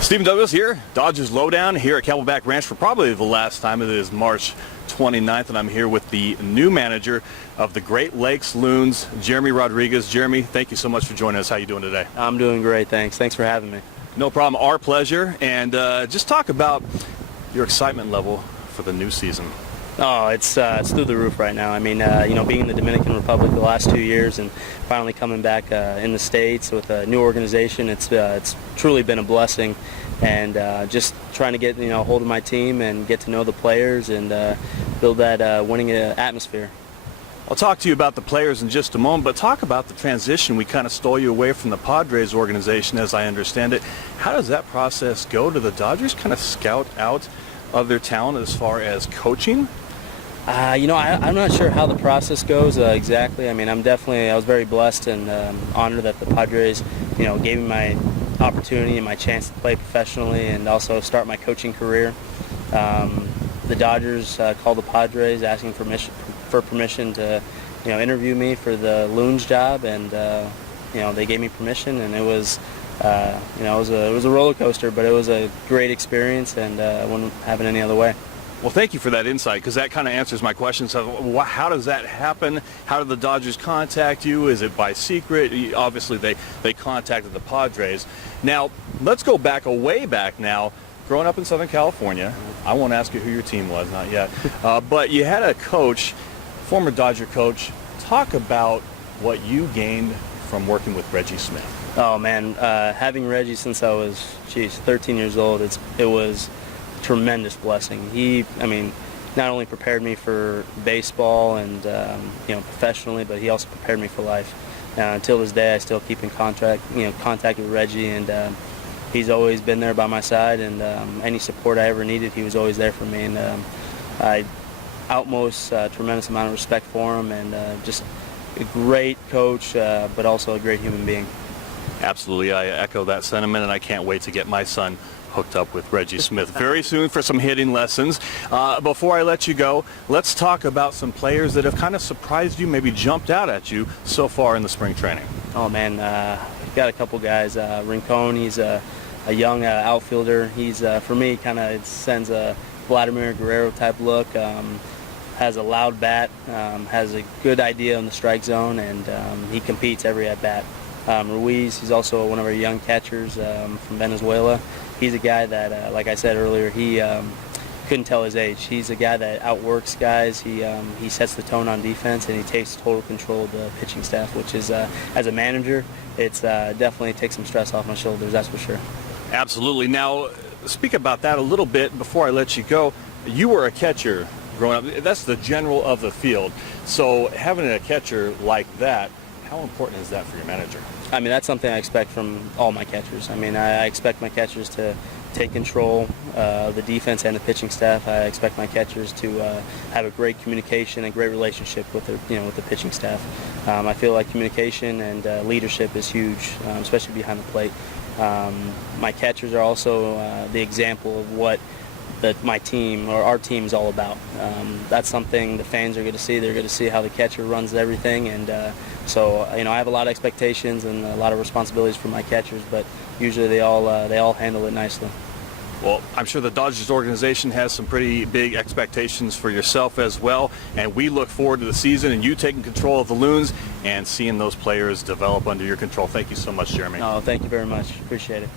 Stephen Douglas here, Dodgers-LowDown here at Camelback Ranch for probably the last time. It is March 29th, and I'm here with the new manager of the Great Lakes Loons, Jeremy Rodriguez. Jeremy, thank you so much for joining us. How are you doing today? I'm doing great, thanks. Thanks for having me. No problem. Our pleasure. And just talk about your excitement level for the new season. Oh, it's through the roof right now. I mean, being in the Dominican Republic the last 2 years and finally coming back in the States with a new organization, it's truly been a blessing. And just trying to get hold of my team and get to know the players and build that winning atmosphere. I'll talk to you about the players in just a moment, but talk about the transition. We kind of stole you away from the Padres organization, as I understand it. How does that process go? Do the Dodgers kind of scout out other talent as far as coaching? I'm not sure how the process goes exactly. I mean, I was very blessed and honored that the Padres, gave me my opportunity and my chance to play professionally and also start my coaching career. The Dodgers called the Padres asking for permission to, interview me for the Loons job, and they gave me permission, and it was, it was a roller coaster, but it was a great experience, and I wouldn't have it any other way. Well, thank you for that insight, because that kind of answers my question. So how does that happen? How did the Dodgers contact you? Is it by secret? Obviously, they contacted the Padres. Now, let's go back, way back now. Growing up in Southern California, I won't ask you who your team was, not yet, but you had a coach, former Dodger coach. Talk about what you gained from working with Reggie Smith. Oh, man, having Reggie since I was, 13 years old, it was tremendous blessing. He, not only prepared me for baseball and professionally, but he also prepared me for life. Until this day, I still keep in contact with Reggie, and he's always been there by my side. And any support I ever needed, he was always there for me. And I utmost tremendous amount of respect for him, and just a great coach, but also a great human being. Absolutely, I echo that sentiment, and I can't wait to get my son hooked up with Reggie Smith very soon for some hitting lessons. Before I let you go, let's talk about some players that have kind of surprised you, maybe jumped out at you so far in the spring training. Oh man, we've got a couple guys. Rincon, he's a young outfielder. He's, for me, kind of sends a Vladimir Guerrero type look. Has a loud bat, has a good idea on the strike zone, and he competes every at bat. Ruiz, he's also one of our young catchers from Venezuela. He's a guy that, like I said earlier, he couldn't tell his age. He's a guy that outworks guys. He sets the tone on defense, and he takes total control of the pitching staff, which is, as a manager, it's definitely takes some stress off my shoulders, that's for sure. Absolutely. Now, speak about that a little bit before I let you go. You were a catcher growing up. That's the general of the field. So having a catcher like that, how important is that for your manager? That's something I expect from all my catchers. I expect my catchers to take control of the defense and the pitching staff. I expect my catchers to have a great communication and great relationship with with the pitching staff. I feel like communication and leadership is huge, especially behind the plate. My catchers are also the example of what my team or our team is all about. That's something the fans are going to see. They're going to see how the catcher runs everything, and so I have a lot of expectations and a lot of responsibilities for my catchers, but usually they all handle it nicely. Well, I'm sure the Dodgers organization has some pretty big expectations for yourself as well, and we look forward to the season and you taking control of the Loons and seeing those players develop under your control. Thank you so much, Jeremy. Oh, thank you very much. Appreciate it.